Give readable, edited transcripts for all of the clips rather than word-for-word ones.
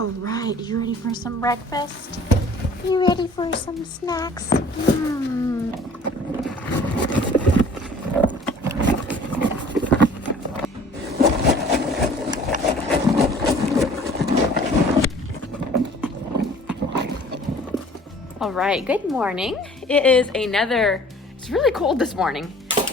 All right, you ready for some breakfast? You ready for some snacks? All right, good morning. It is it's really cold this morning,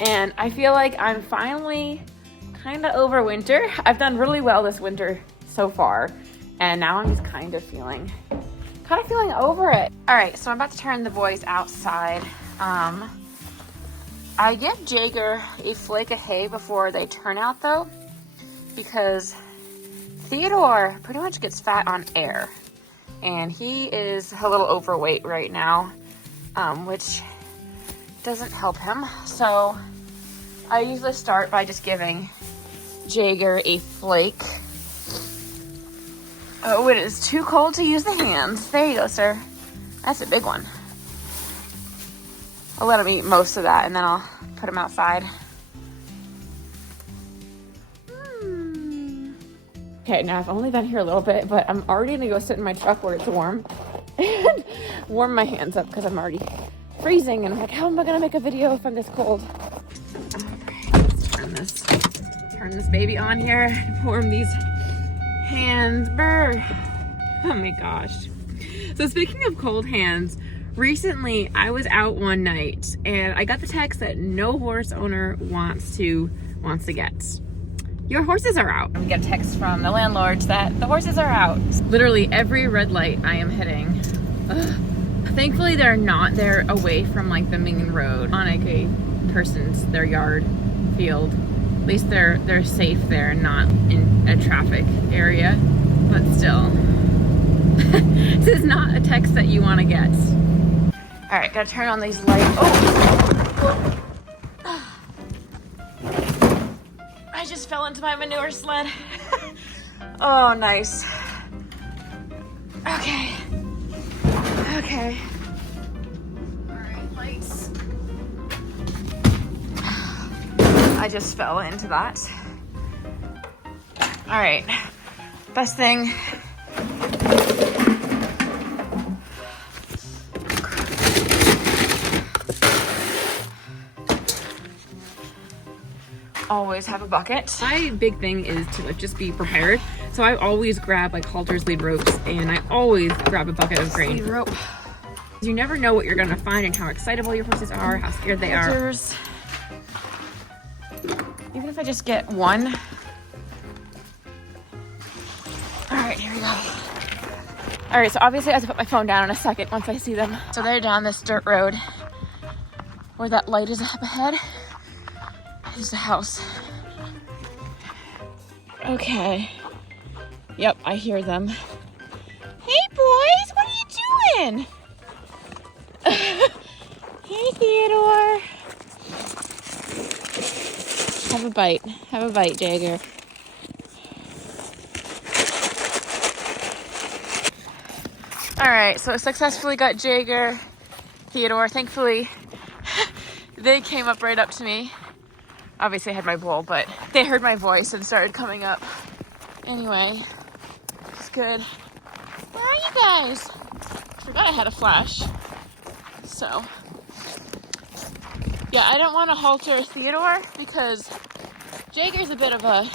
and I feel like I'm finally kind of over winter. I've done really well this winter so far, and now I'm just kind of feeling over it. All right, so I'm about to turn the boys outside. I give Jaeger a flake of hay before they turn out though, because Theodore pretty much gets fat on air, and he is a little overweight right now, which doesn't help him. So I usually start by just giving Jaeger a flake. Oh, it is too cold to use the hands. There you go, sir. That's a big one. I'll let him eat most of that, and then I'll put him outside. Okay, now I've only been here a little bit, but I'm already gonna go sit in my truck where it's warm and warm my hands up because I'm already freezing, and I'm like, how am I gonna make a video if I'm this cold? All right, let's turn this baby on here, warm these hands. Brr. Oh my gosh. So speaking of cold hands, recently I was out one night and I got the text that no horse owner wants to get. Your horses are out. We get a text from the landlords that the horses are out. Literally every red light I am hitting. Ugh. Thankfully they're not. They're away from like the main road on like their yard, field. At least they're safe there, not in a traffic area, but still. This is not a text that you want to get. All right, gotta turn on these lights. Oh! I just fell into my manure sled. Oh, nice. Okay. All right, lights. I just fell into that. All right, best thing. Always have a bucket. My big thing is to like just be prepared. So I always grab like halters, lead ropes, and I always grab a bucket of grain. Lead rope. You never know what you're gonna find and how excitable your horses are, how scared they are. Even if I just get one. All right, here we go. All right, so obviously I have to put my phone down in a second once I see them. So they're down this dirt road where that light is up ahead. Is the house. Okay. Yep, I hear them. Hey boys, what are you doing? Hey Theodore. Have a bite, Jaeger. All right, so I successfully got Jaeger, Theodore. Thankfully, they came up right up to me. Obviously I had my bowl, but they heard my voice and started coming up. Anyway, it's good. Where are you guys? Forgot I had a flash. So, yeah, I don't want to halter Theodore because Jaeger's a bit of a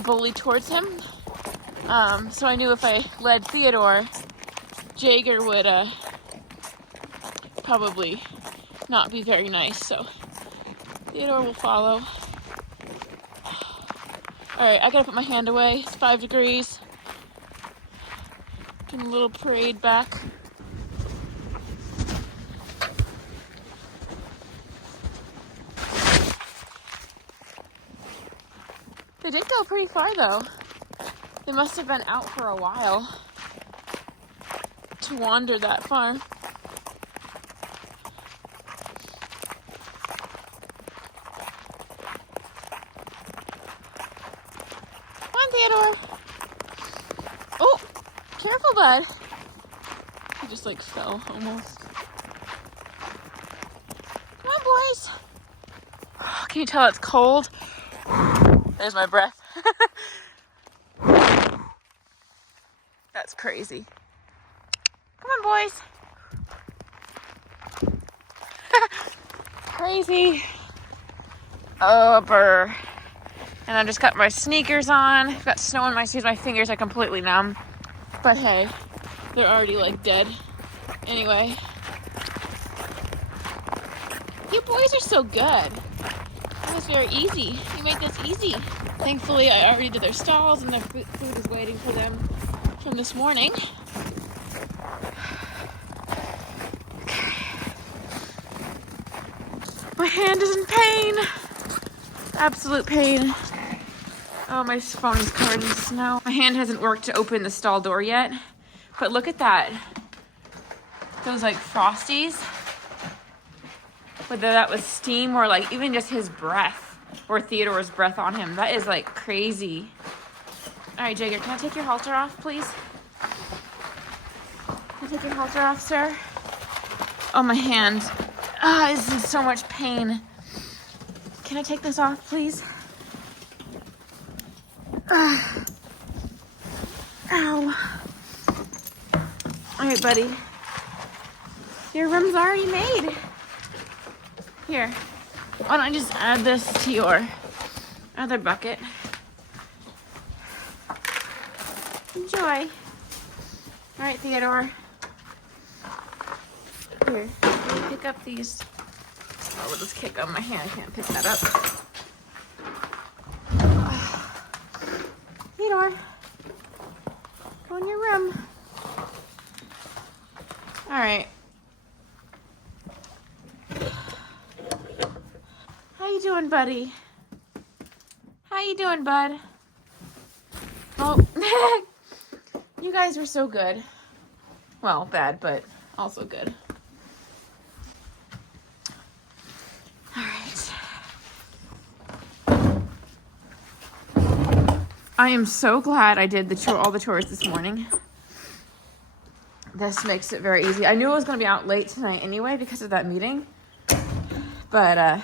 bully towards him. So I knew if I led Theodore, Jaeger would probably not be very nice. So Theodore will follow. All right, I gotta put my hand away. It's 5 degrees. Getting a little parade back. They did go pretty far though. They must have been out for a while to wander that far. Theodore. Oh, careful, bud. He just like fell almost. Come on, boys. Can you tell it's cold? There's my breath. That's crazy. Come on, boys. Crazy. Oh, burr. And I just got my sneakers on. I've got snow on my shoes. My fingers are completely numb. But hey, they're already like dead. Anyway. You boys are so good. It was very easy. You made this easy. Thankfully, I already did their stalls and their food is waiting for them from this morning. My hand is in pain. Absolute pain. Oh, my phone is covered in snow. My hand hasn't worked to open the stall door yet. But look at that. Those like Frosties. Whether that was steam or like even just his breath or Theodore's breath on him. That is like crazy. All right, Jagger, can I take your halter off, please? Can I take your halter off, sir? Oh, my hand. Ah, this is in so much pain. Can I take this off, please? Ow. All right, buddy. Your room's already made. Here. Why don't I just add this to your other bucket? Enjoy. All right, Theodore. Here, let me pick up these. Oh, with this kick on my hand, I can't pick that up. Theodore, go in your room. All right. How you doing, buddy? How you doing, bud? Oh, you guys were so good. Well, bad, but also good. All right. I am so glad I did all the chores this morning. This makes it very easy. I knew I was going to be out late tonight anyway because of that meeting. But,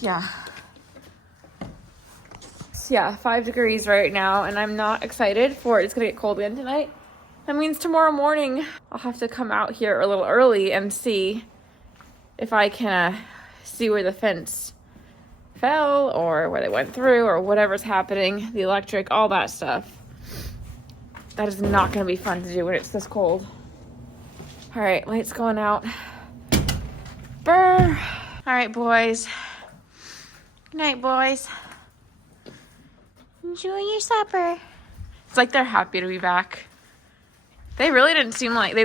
yeah. Yeah, 5 degrees right now, and I'm not excited for it. It's going to get cold again tonight. That means tomorrow morning I'll have to come out here a little early and see if I can see where the fence fell or where they went through or whatever's happening, the electric, all that stuff. That is not going to be fun to do when it's this cold. All right, lights going out. Brr. All right, boys. Good night, boys. Enjoy your supper. It's like they're happy to be back. They really didn't seem like they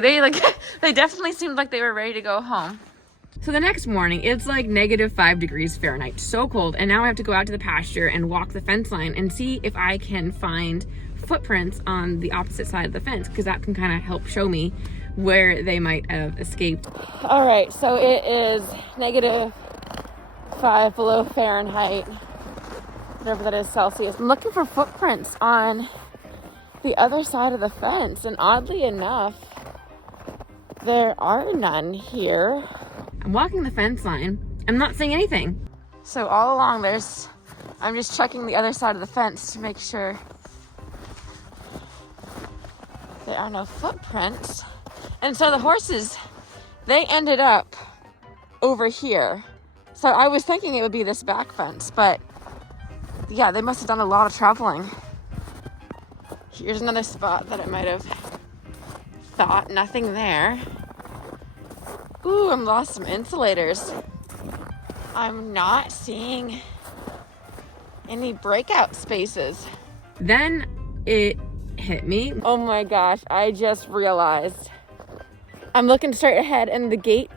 definitely seemed like they were ready to go home. So the next morning, it's like -5 degrees Fahrenheit, so cold, and now I have to go out to the pasture and walk the fence line and see if I can find footprints on the opposite side of the fence, because that can kind of help show me where they might have escaped. All right, so it is -5 below Fahrenheit, whatever that is Celsius. I'm looking for footprints on the other side of the fence, and oddly enough, there are none here. I'm walking the fence line. I'm not seeing anything. So all along I'm just checking the other side of the fence to make sure there are no footprints. And so the horses, they ended up over here. So I was thinking it would be this back fence, but yeah, they must have done a lot of traveling. Here's another spot that I might have thought. Nothing there. Ooh, I'm lost some insulators. I'm not seeing any breakout spaces. Then it hit me. Oh my gosh, I just realized. I'm looking straight ahead and the gate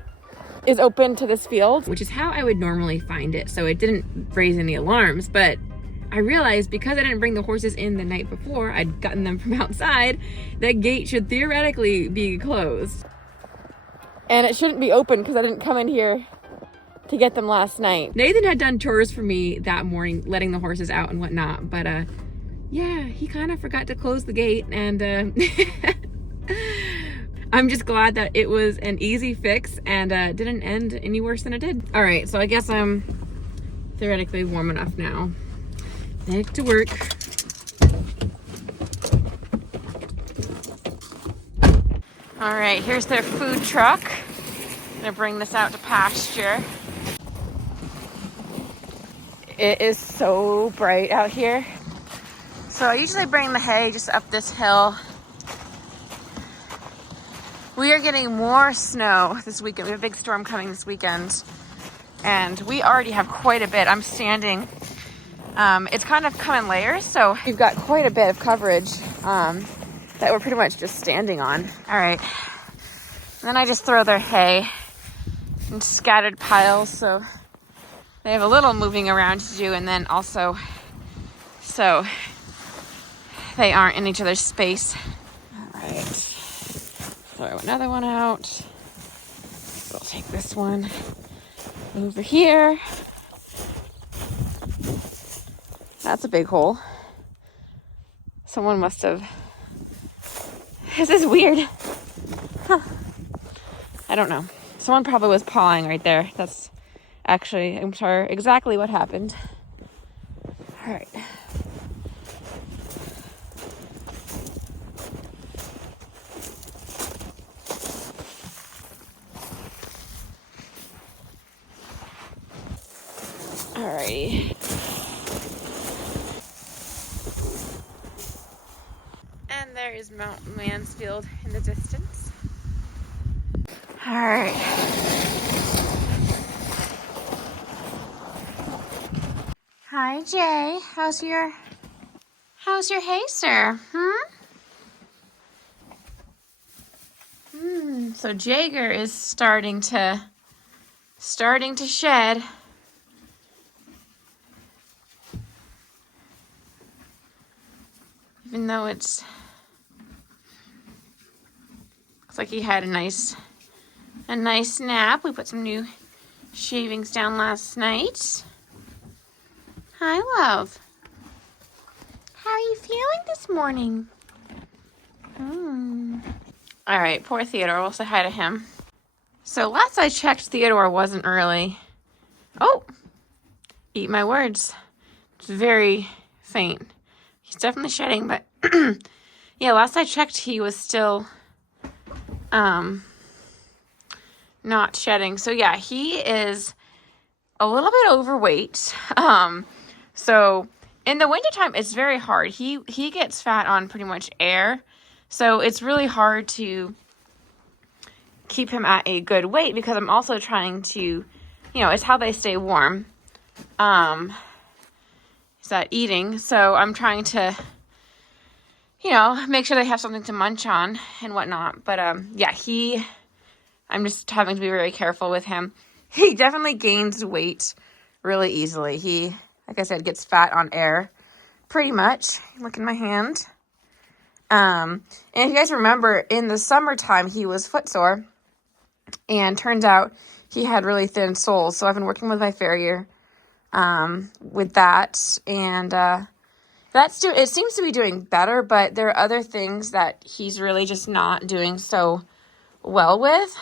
is open to this field, which is how I would normally find it. So it didn't raise any alarms, but I realized because I didn't bring the horses in the night before, I'd gotten them from outside, that gate should theoretically be closed. And it shouldn't be open because I didn't come in here to get them last night. Nathan had done chores for me that morning, letting the horses out and whatnot, but yeah, he kind of forgot to close the gate, and I'm just glad that it was an easy fix and didn't end any worse than it did. All right, so I guess I'm theoretically warm enough now. Back to work. All right, here's their food truck. I'm gonna bring this out to pasture. It is so bright out here. So I usually bring the hay just up this hill. We are getting more snow this weekend. We have a big storm coming this weekend. And we already have quite a bit. I'm standing. It's kind of come in layers, so we've got quite a bit of coverage that we're pretty much just standing on. All right. And then I just throw their hay in scattered piles, so they have a little moving around to do, and then also so they aren't in each other's space. All right. Throw another one out. We'll take this one over here. That's a big hole. Someone must have... This is weird. Huh. I don't know. Someone probably was pawing right there. That's actually, I'm sure, exactly what happened. All right. Alrighty. And there is Mount Mansfield in the distance. Alright. Hi, Jay. How's your hay, sir? So Jaeger is starting to shed. Even though looks like he had a nice nap. We put some new shavings down last night. Hi, love. How are you feeling this morning? All right, poor Theodore. We'll say hi to him. So last I checked, Theodore wasn't really... Oh! Eat my words. It's very faint. He's definitely shedding, but yeah, last I checked, he was still not shedding. So yeah, he is a little bit overweight. So in the wintertime, it's very hard. He gets fat on pretty much air. So it's really hard to keep him at a good weight because I'm also trying to, it's how they stay warm. Is that eating? So I'm trying to, make sure they have something to munch on and whatnot. But yeah, I'm just having to be very careful with him. He definitely gains weight really easily. He, like I said, gets fat on air pretty much. Look in my hand. And if you guys remember, in the summertime, he was footsore. And turns out he had really thin soles. So I've been working with my farrier with that. And it seems to be doing better. But there are other things that he's really just not doing so well with.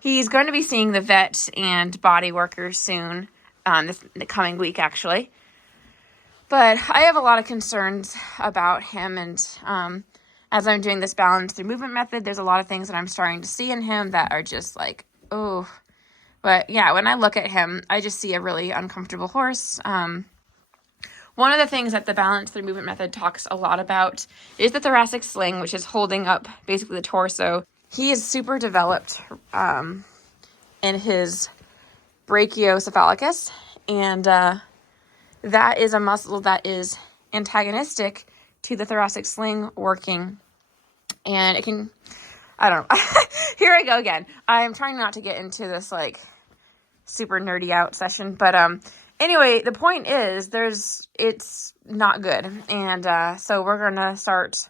He's going to be seeing the vet and body worker soon, the coming week actually. But I have a lot of concerns about him, and as I'm doing this balance through movement method, there's a lot of things that I'm starting to see in him that are just like, oh. But yeah, when I look at him, I just see a really uncomfortable horse. One of the things that the balance through movement method talks a lot about is the thoracic sling, which is holding up basically the torso. He is super developed in his brachiocephalicus, and that is a muscle that is antagonistic to the thoracic sling working. And it can, I don't know. Here I go again. I'm trying not to get into this like super nerdy out session, but anyway, the point is it's not good. And so we're going to start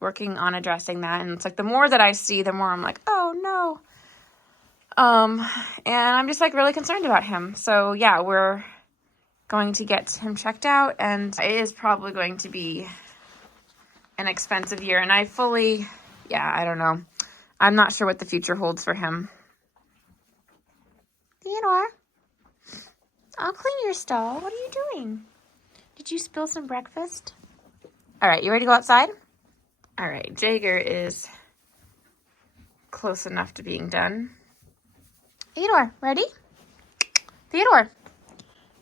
working on addressing that. And it's like the more that I see, the more I'm like, oh no. And I'm just like really concerned about him. So yeah, we're going to get him checked out, and it is probably going to be an expensive year. And I don't know. I'm not sure what the future holds for him. Theodore, I'll clean your stall. What are you doing? Did you spill some breakfast? All right, you ready to go outside? All right, Jaeger is close enough to being done. Theodore, ready? Theodore.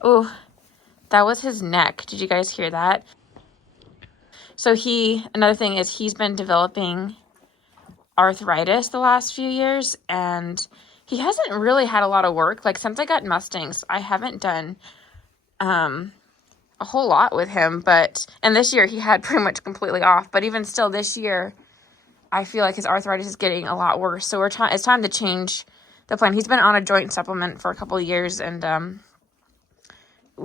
Oh, that was his neck. Did you guys hear that? So another thing is he's been developing arthritis the last few years, and he hasn't really had a lot of work. Like, since I got Mustangs, I haven't done a whole lot with him, and this year he had pretty much completely off, but even still this year, I feel like his arthritis is getting a lot worse. So it's time to change the plan. He's been on a joint supplement for a couple of years, and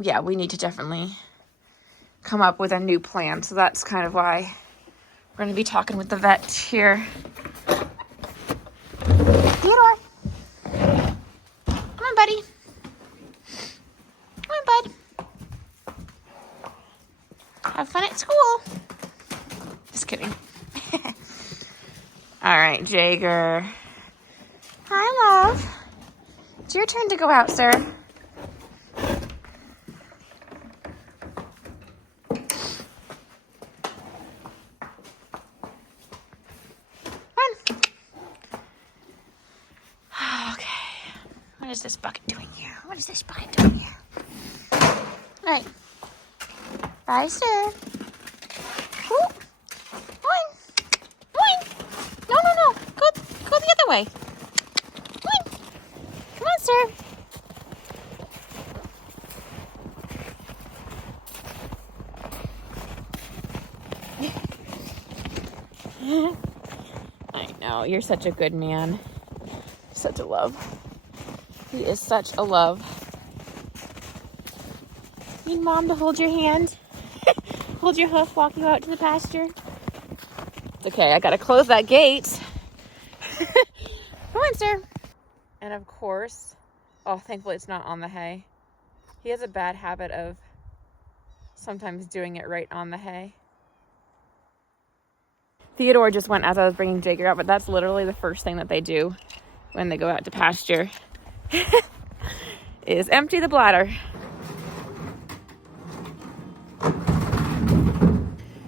yeah, we need to definitely come up with a new plan. So that's kind of why we're going to be talking with the vet here. Theodore, come on, buddy. Come on, bud. Have fun at school. Just kidding. All right, Jager. Hi, love. It's your turn to go out, sir. Fun. Okay. What is this bucket doing here? What is this bucket doing here? All right. Bye, sir. Ooh. No. Go the other way. Come on, sir. I know, you're such a good man. Such a love. He is such a love. Need Mom to hold your hand? Hold your hoof, walk you out to the pasture? It's okay, I gotta close that gate. Come on, sir. And of course, oh, thankfully it's not on the hay. He has a bad habit of sometimes doing it right on the hay. Theodore just went as I was bringing Jager out, but that's literally the first thing that they do when they go out to pasture is empty the bladder.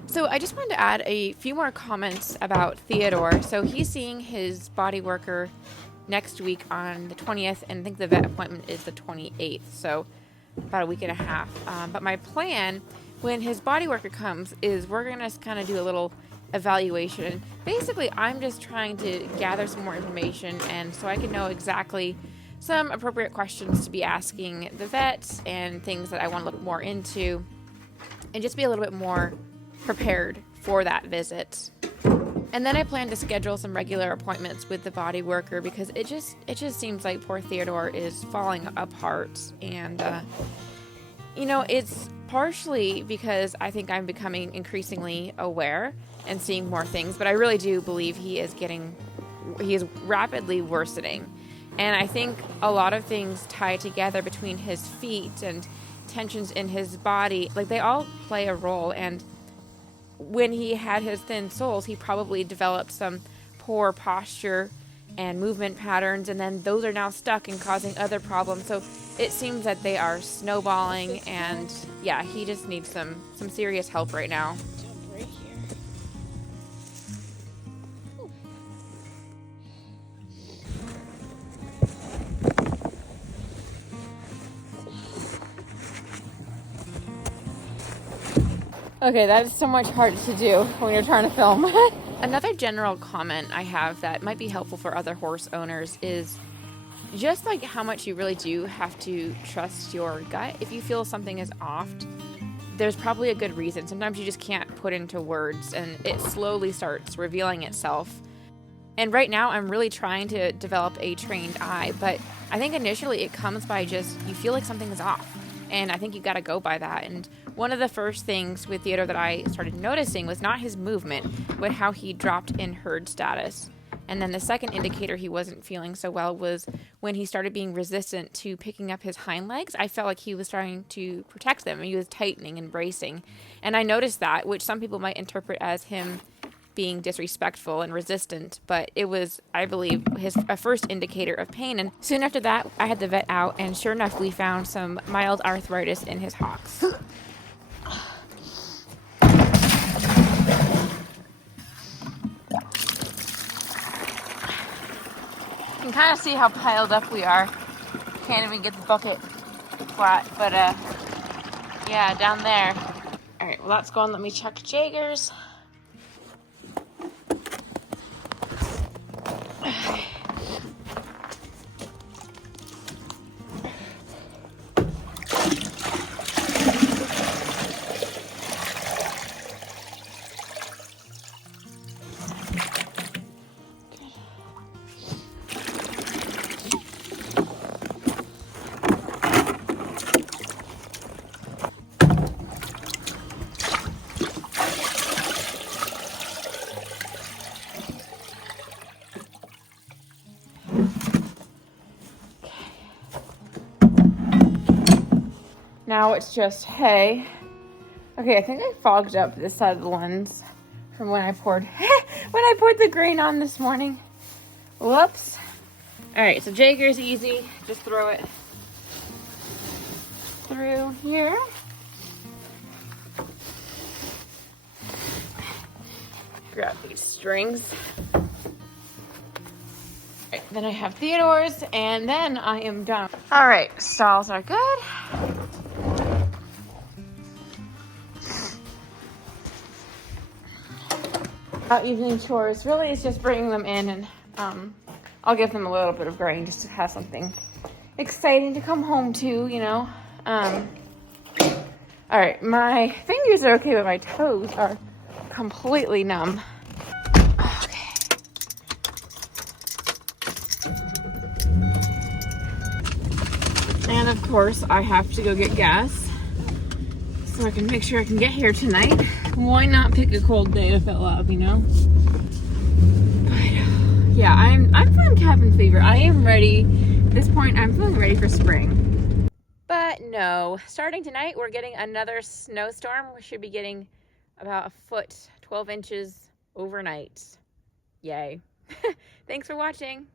So I just wanted to add a few more comments about Theodore. So he's seeing his body worker next week on the 20th, and I think the vet appointment is the 28th, so about a week and a half. But my plan when his body worker comes is we're going to kind of do a little evaluation. Basically, I'm just trying to gather some more information, and so I can know exactly some appropriate questions to be asking the vet and things that I want to look more into, and just be a little bit more prepared for that visit. And then I plan to schedule some regular appointments with the body worker because it just seems like poor Theodore is falling apart. And it's partially because I think I'm becoming increasingly aware and seeing more things, but I really do believe he is rapidly worsening. And I think a lot of things tie together between his feet and tensions in his body, like they all play a role. And when he had his thin soles, he probably developed some poor posture and movement patterns, and then those are now stuck and causing other problems. So it seems that they are snowballing, and yeah, he just needs some serious help right now. Okay, that is so much harder to do when you're trying to film. Another general comment I have that might be helpful for other horse owners is just like how much you really do have to trust your gut. If you feel something is off, there's probably a good reason. Sometimes you just can't put into words, and it slowly starts revealing itself. And right now I'm really trying to develop a trained eye, but I think initially it comes by just you feel like something is off. And I think you got to go by that. And one of the first things with Theodore that I started noticing was not his movement, but how he dropped in herd status. And then the second indicator he wasn't feeling so well was when he started being resistant to picking up his hind legs. I felt like he was trying to protect them, and he was tightening and bracing. And I noticed that, which some people might interpret as him being disrespectful and resistant, but it was, I believe, a first indicator of pain. And soon after that, I had the vet out, and sure enough, we found some mild arthritis in his hocks. can kind of see how piled up we are. Can't even get the bucket flat, but yeah, down there. All right, well, let's go and let me check Jager's. Now it's just hay. Okay, I think I fogged up this side of the lens from when I poured the grain on this morning. Whoops. All right, so Jager's easy. Just throw it through here. Grab these strings. All right, then I have Theodore's, and then I am done. All right, stalls are good. Evening chores really is just bringing them in, and I'll give them a little bit of grain just to have something exciting to come home to, you know. All right, my fingers are okay, but my toes are completely numb. Okay. And of course, I have to go get gas so I can make sure I can get here tonight. Why not pick a cold day to fill up, you know? But yeah, I'm feeling cabin fever. I am ready. At this point, I'm feeling ready for spring. But no, starting tonight, we're getting another snowstorm. We should be getting about a foot, 12 inches overnight. Yay. Thanks for watching.